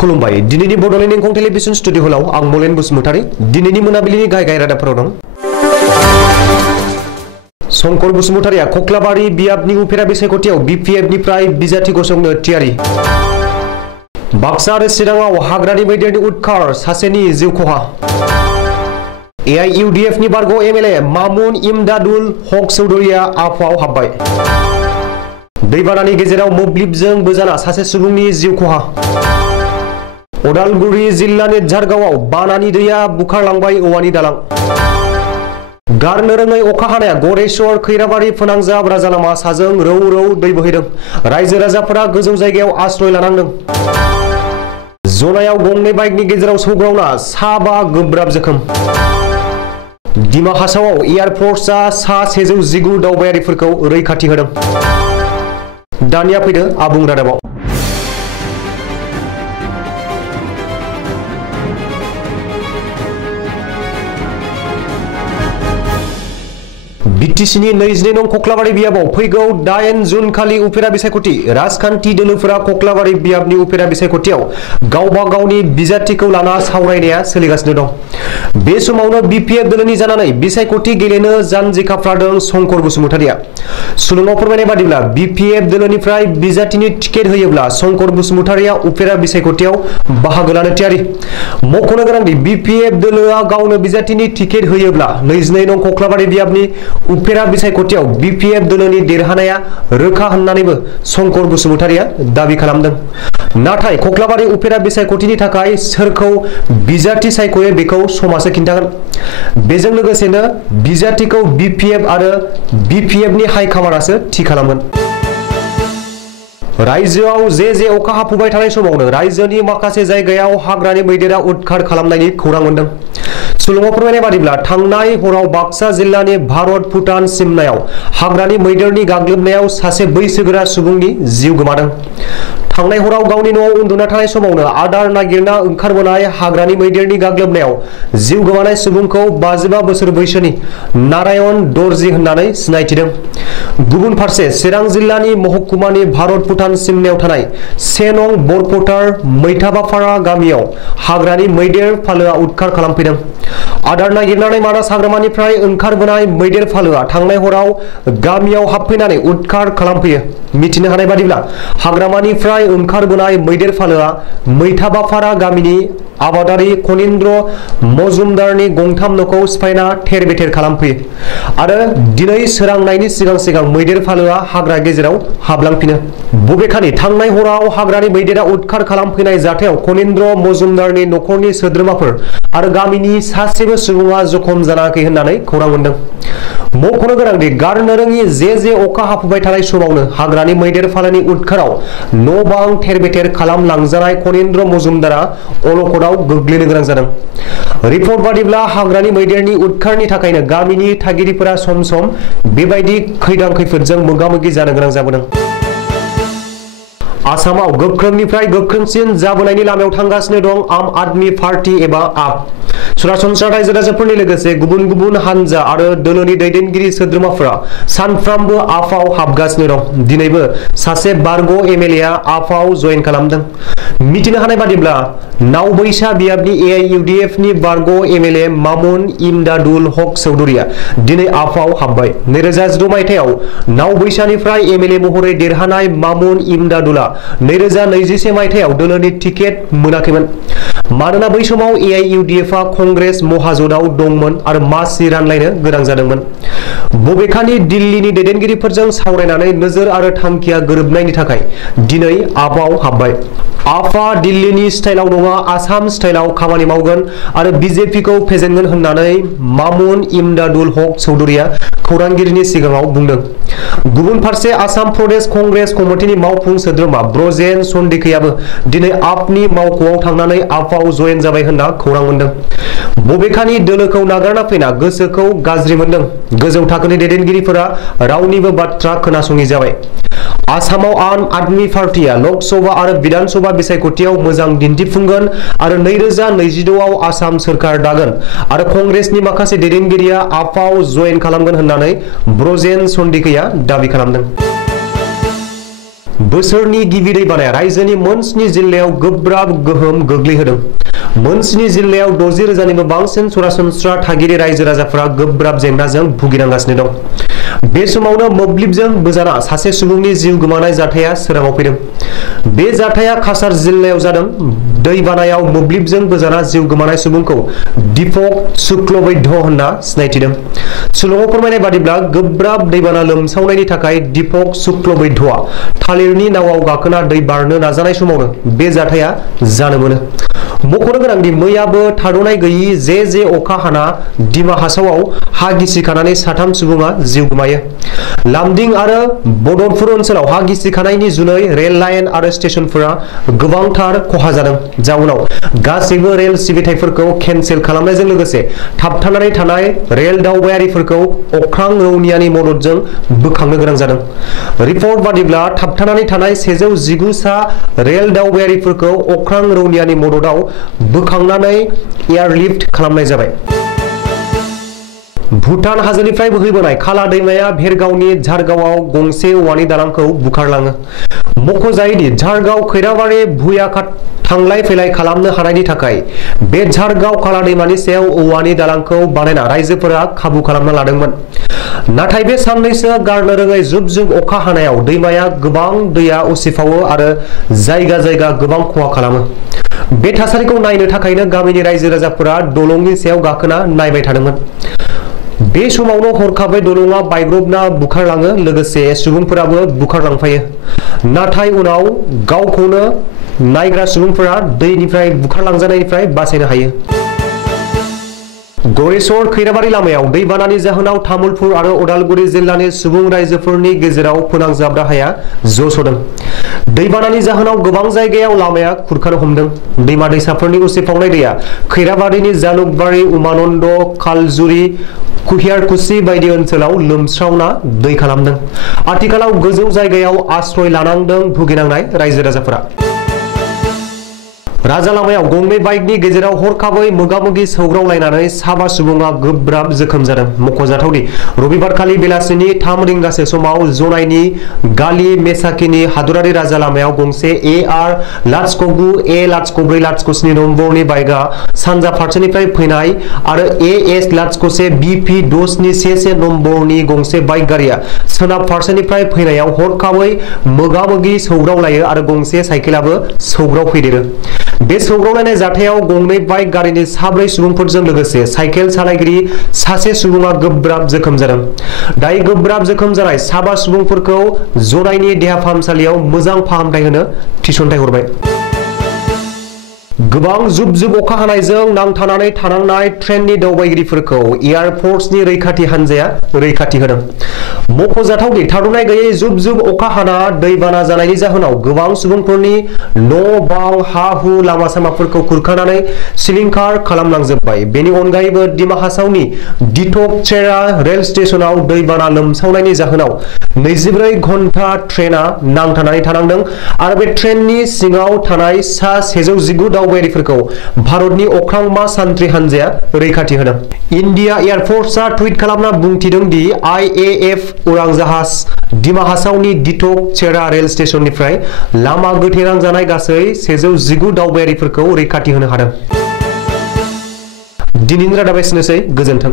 खुलुमबाय दिनैनि Bodoland इंखं television studio हलाव आं मलेन बसुमतारी दिनैनि मोनाबिलिनि गाहाय रादाबफोराव दं। शंकर बसुमतारिया कक्लाबारि बियाबनि उफेरा बिसायख'थियाव बिपिएफनिफ्राय बिजाथि गसंनो थियारि। बाक्सा आरो चिराङाव हाग्रानि मैदेरनि उदखार सासेनि जिउ खहा। एआइइउडिएफनि बारग' एमएलए मामुन इमदादुल हक चौधुरिया आफाव हाबबाय। दैबानानि गेजेराव मोब्लिबजों बोजाना सासे सुबुंनि जिउ खहा। उदालगुरि जिल्लानि झारगावआव बानानि दैया बुखारलांबाय औवानि दालां। गारनो रोङै अखा हानाया गरेश्वर खैराबारि फोनांजाब राजालामा साजों रौ रौ दै बोहैदों। रायजो राजाफोरा गोजौ जायगायाव आश्रय लानांदों। जनायाव गंनै बाइकनि गेजेराव सौग्रावना साबा गोब्राब जोखोम। दिमा हासावआव एयारफर्सआ सा 119 दावबायारिफोरखौ रैखाथि होदों। दानिया फैदो आबुं रादाबाव। बिटिसिनि 22 नं कक्लाबारि बियाबाव फैगौ 8 जुन खालि उफेरा बिसायख'थि राजखान्थि दोलोफोरा कक्लाबारि बियाबनि उफेरा बिसायख'थियाव गावबा गावनि बिजाथिखौ लाना सावरायनाया सोलिगासिनो दं। बे समावनो बिपिएफ दोलोनि जानानै बिसायख'थि गेलेनो जानजि खाफ्रादों शंकर बसुमतारिया। सुलुङाव फोरमायनाय बादिब्ला बिपिएफ दोलोनिफ्राय बिजाथिनि टिकेट होयोब्ला शंकर बसुमतारिया उफेरा बिसायख'थियाव बाहागो लानो थियारि। मख'नो गोनांदि बिपिएफ दोलोआ गावनो बिजाथिनि टिकेट होयोब्ला 22 नं कक्लाबारि बियाबनि उफेरा बिसायख'थियाव बिपिएफ दोलोनि देरहानाया रोखा होननानैबो शंकर बसुमतारिया दाबि खालामदों। नाथाय कक्लाबारि उफेरा बिसायख'थिनि थाखाय सोरखौ बिजाथि सायख'यो बेखौ समाजो खिन्थागोन। बेजों लोगोसेनो बिजाथिखौ बिपिएफ आरो बिपिएफनि हाइकमान्डआसो थि खालामगोन। रायजोआव जे अखा हाफुबाय थानाय समावनो रायजोनि माखासे जायगायाव हाग्रानि मैदेरा उदखार खालामनायनि खौरां मोनदों। सुलुङाव फोरमायनाय बादिब्ला थांनाय हराव बाक्सा जिल्लानि भारत भुटान सिमनायाव हाग्रानि मैदेरनि गाग्लोबनायाव सासे बैसोगोरा सुबुंनि जिउ गोमादों। थांनाय हराव गावनि न'आव उन्दुना थानाय समावनो आदार नागिरना ओंखारबोनाय हाग्रानि मैदेरनि गाग्लोबनायाव जिउ गोमानाय सुबुंखौ 55 बोसोर बैसोनि नारायण दर्जी होननानै सिनायथिदों। गुबुन फारसे चिरां जिल्लानि महकुमानि भारत भुटान सिमनायाव थानाय 1 नं बरफटार मैथाबाफारा गामियाव हाग्रानि मैदेर फालोआ उदखार खालामफैदों। आदार नागिरनानै मानास हाग्रामानिफ्राय ओंखारबोनाय मैदेर फालोआ थांनाय हराव गामियाव हाबफैनानै उदखार खालामफैयो। मिथिनो हानाय बादिब्ला हाग्रामानिफ्राय ओंखारबोनाय मैदेर फालोआ मैथाबाफारा गामिनि आबादारि खनिन्द्र मजुमदारनि गंथाम न'खौ सिफायना थेर बेथेर खालामफैयो आरो दिनै सोरांनायनि सिगां मैदेर फालोआ हाग्रा गेजेराव हाबलांफिनो। बबेखानि थांनाय हराव हाग्रानि मैदेरा उदखार खालामफैनाय जाथायाव खनिन्द्र मजुमदारनि न'खरनि सोद्रोमाफोर आरो गामिनि सासेबो सुबुङा जखम जानाखै होननानै खौरां मोनदों। मख'नो गोनांदि गारनो रोङि जे अखा हाफुबाय थानाय समावनो हाग्रानि मैदेर फालोनि उदखाराव न' बां थेर बेथेर खालामलांजानाय खनिन्द्र मजुमदारा अलखदाव गोग्लैनो गोनां जादों। रिपर्ट बादिब्ला हाग्रानि मैदेरनि उदखारनि थाखायनो गामिनि थागिरिफोरा सम सम बेबायदि खैदां खैफोदजों मोगा मोगि जानो गोनां जाबोदों। आसामाव गोख्रोंनिफ्राय गोख्रोंसिन जाबोनायनि लामायाव थांगासिनो दं आम आदमी पार्टी एबा आप। सरासनस्रा रायजो राजाफोरनि लोगोसे गुबुन गुबुन हानजा आरो दोलोनि दैदेनगिरि सोद्रोमाफोरा सानफ्रामबो आपआव हाबगासिनो दं। दिनैबो सासे बारग' एमएलएआ आपआव जयेन खालामदों। मिथिनो हानाय बादिब्ला नावबैसा बियाबनि एआइइउडिएफनि बारग' एमएलए मामुन इमदादुल हक चौधुरिया दिनै आपआव हाबबाय। 2016 मायथाइयाव नावबैसानिफ्राय एमएलए महरै देरहानाय मामुन इमदादुला 2021 मायथाइयाव दोलोनि टिकेट मोनाखैमोन। मानोना बै समाव एआइइउडिएफआ कंग्रेस महाजोताव दंमोन आरो मासि रानलायनो गोनां जादोंमोन। बबेखानि दिल्लीनि दैदेनगिरिफोरजों सावरायनानै नोजोर आरो थांखिया गोरोबनायनि थाखाय दिनै आपआव हाबबाय। आपआ दिल्लीनि स्टाइलाव नङा आसाम स्टाइलाव खामानि मावगोन आरो बिजेपिखौ फेजेनगोन होननानै मामुन इमदादुल हक चौधुरिया खौरांगिरिनि सिगाङाव बुंदों। गुबुन फारसे आसाम प्रदेश कंग्रेस कमिटिनि मावफुं सोद्रोमा ब्रजेन चन्दिकैयाबो दिनै आपनि मावख'आव थांनानै आपआव जयेन जाबाय होनना खौरां मोनदों। बबेखानि दोलोखौ नागारना फैना गोसोखौ गाज्रि मोनदों। गोजौ थाखोनि दैदेनगिरिफोरा रावनिबो बाथ्रा खोनासङि जाबाय। आसामाव आम आदमी पार्टीआ लकसभा आरो विधान सभा बिसायख'थियाव मोजां दिन्थिफुंगोन आरो 2026 आव आसाम सोरखार दागोन आरो कंग्रेसनि माखासे दैदेनगिरिया आपआव जयेन खालामगोन होननानै ब्रजेन चन्दिकैया दाबि खालामदों। बोसोरनि गिबि दैबानाया रायजोनि मोन 7 जिल्लायाव गोब्राब गोहोम गोग्लैहोदों। मोन 7 जिल्लायाव 60,000निबो बांसिन सरासनस्रा थागिरि रायजो राजाफोरा गोब्राब जेंनाजों भुगिनांगासिनो दं। बे समावनो मोब्लिबजों बोजाना सासे सुबुंनि जिउ गोमानाय जाथाया सोराङाव फैदों। बे जाथाया काछार जिल्लायाव जादों। दैबानायाव मोब्लिबजों बोजाना जिउ गोमानाय सुबुंखौ दीपक शुक्लबैद्य होनना सिनायथिदों। सुलुङाव फोरमायनाय बादिब्ला गोब्राब दैबाना लोमसावनायनि थाखाय दीपक शुक्लबैद्यआ थालिरनि नावआव गाखोना दै बारनो नाजानाय समावनो बे जाथाया जानो मोनो। मख'नो गोनांदि मैयाबो थाद'नाय गैयि जे अखा हाना दिमा हासावआव हा गिसिखानानै 3 सुबुङा जिउ गोमायो। लामदिं आरो बदरपुर ओनसोलाव हा गिसिखानायनि जुनै रेल लाइन आरो स्टेशनफोरा गोबांथार खहा जादों। जाउनाव गासैबो रेल सिबिथायफोरखौ केन्सेल खालामनायजों लोगोसे थाबथानानै थानाय रेल दावबायारिफोरखौ अख्रां रौनियानि मददजों बोखांनो गोनां जादों। रिपर्ट बादिब्ला थाबथानानै थानाय 119 सा रेल दावबायारिफोरखौ अख्रां रौनियानि मददाव बोखांनानै एयारलिफ्ट खालामनाय जाबाय। भुटान हाजोनिफ्राय बोहैबोनाय खाला दैमाया भेरगावनि झारगावआव गंसे औवानि दालांखौ बुखारलाङो। मख'जायोदि झारगाव खैराबारि भुयाकाट थांलाय फैलाय खालामनो हानायनि थाखाय बे झारगाव खाला दैमानि सायाव औवानि दालांखौ बानायना रायजोफोरा खाबु खालामना लादोंमोन। नाथाय बे साननैसो गारनो रोङै जुब जुब अखा हानायाव दैमाया गोबां दैया उसिफावो आरो जायगा जायगा गोबां खहा खालामो। बे थासारिखौ नायनो थाखायनो गामिनि रायजो राजाफोरा दलंनि सायाव गाखोना नायबाय थादोंमोन। बे समावनो हरखाबै दलंआ बायग्रबना बुखारलाङो, लोगोसे सुबुंफोराबो बुखारलांफायो। नाथाय उनाव गावखौनो नायग्रा सुबुंफोरा दैनिफ्राय बुखारलांजानायनिफ्राय बासायनो हायो। गरेस्वर खैराबारि लामायाव दैबानानि जाहोनाव तामुलपुर आरो उदालगुरि जिल्लानि सुबुं रायजोफोरनि गेजेराव फोनांजाब राहाया जस'दों। दैबानानि जाहोनाव गोबां जायगायाव लामाया खुरखानो हमदों। दैमा दैसाफोरनि उसिफावनाय दैया खैराबारिनि जालुकबारि, उमानन्द, खालजुरि, कुहियारकुसि बायदि ओनसोलाव लोमस्रावना दै खालामदों। आथिखालाव गोजौ जायगायाव आश्रय लानांदों भुगिनांनाय रायजो राजाफोरा। राजा लामायाव गंनै बाइकनि गेजेराव हरखाबै मोगा-मोगि सौग्रावलायनानै 7 सुबुङा गोब्राब जोखोम जादों। मख'जाथावदि रबिबारखालि बेलासिनि 3 रिंगासो समाव जनाइनि गालि मेसाकिनि हादरारि राजा लामायाव गंसे AR-09 A-407 नम्बरनि बाइकआ सानजा फारसेनिफ्राय फैनाय आरो AS-01 BP-1011 नम्बरनि गंसे बाइक गारिया सोनाब फारसेनिफ्राय फैनायाव हरखाबै मोगा-मोगि सौग्रावलायो आरो गंसे साइकेलाबो सौग्रावफैदेरो। बे सौग्रावलायनाय जाथायाव गंनै बाइक गारिनि 4 सुबुंफोरजों लोगोसे साइकेल सालायगिरि सासे सुबुङा गोब्राब जोखोम जादों। दायो गोब्राब जोखोम जानाय 7 सुबुंफोरखौ जनाइनि देहा फाहामसालियाव मोजां फाहामथाय होनो थिसनथाय हरबाय। गोबां जुब जुब अखा हानायजों नांथानानै थानांनाय ट्रेननि दावबायगिरिफोरखौ एयारफोर्सनि रैखाथि हान्जाया रैखाथि होदों। मख'जाथावदि थाद'नाय गैयै जुब जुब अखा हाना दैबाना जानायनि जाहोनाव गोबां सुबुंफोरनि न' बां हा-हु लामा सामाफोरखौ खुरखानानै सिलिंखार खालामलांजोब्बाय। बेनि अनगायैबो दिमा हासावनि दिटक चेरा रेल स्टेशनाव दैबाना लोमसावनायनि जाहोनाव 24 घन्टा ट्रेना नांथानानै थानांदों आरो बे ट्रेननि सिङाव थानाय सा 119 दावबायारिफोरखौ भारतनि अख्रांमा सान्थ्रि हान्जाया रैखाथि होदों। इन्डिया एयारफोर्सआ टुइट खालामना बुंथिदों दि IAF उरां जाहाज दिमा हासावनि दिटक चेरा रेल स्टेशननिफ्राय लामा गोथे नांजानाय गासै 119 दावबायारिफोरखौ रैखाथि होनो हादों। दिनैनि रादाबा एसेनोसै, गोजोन्थों।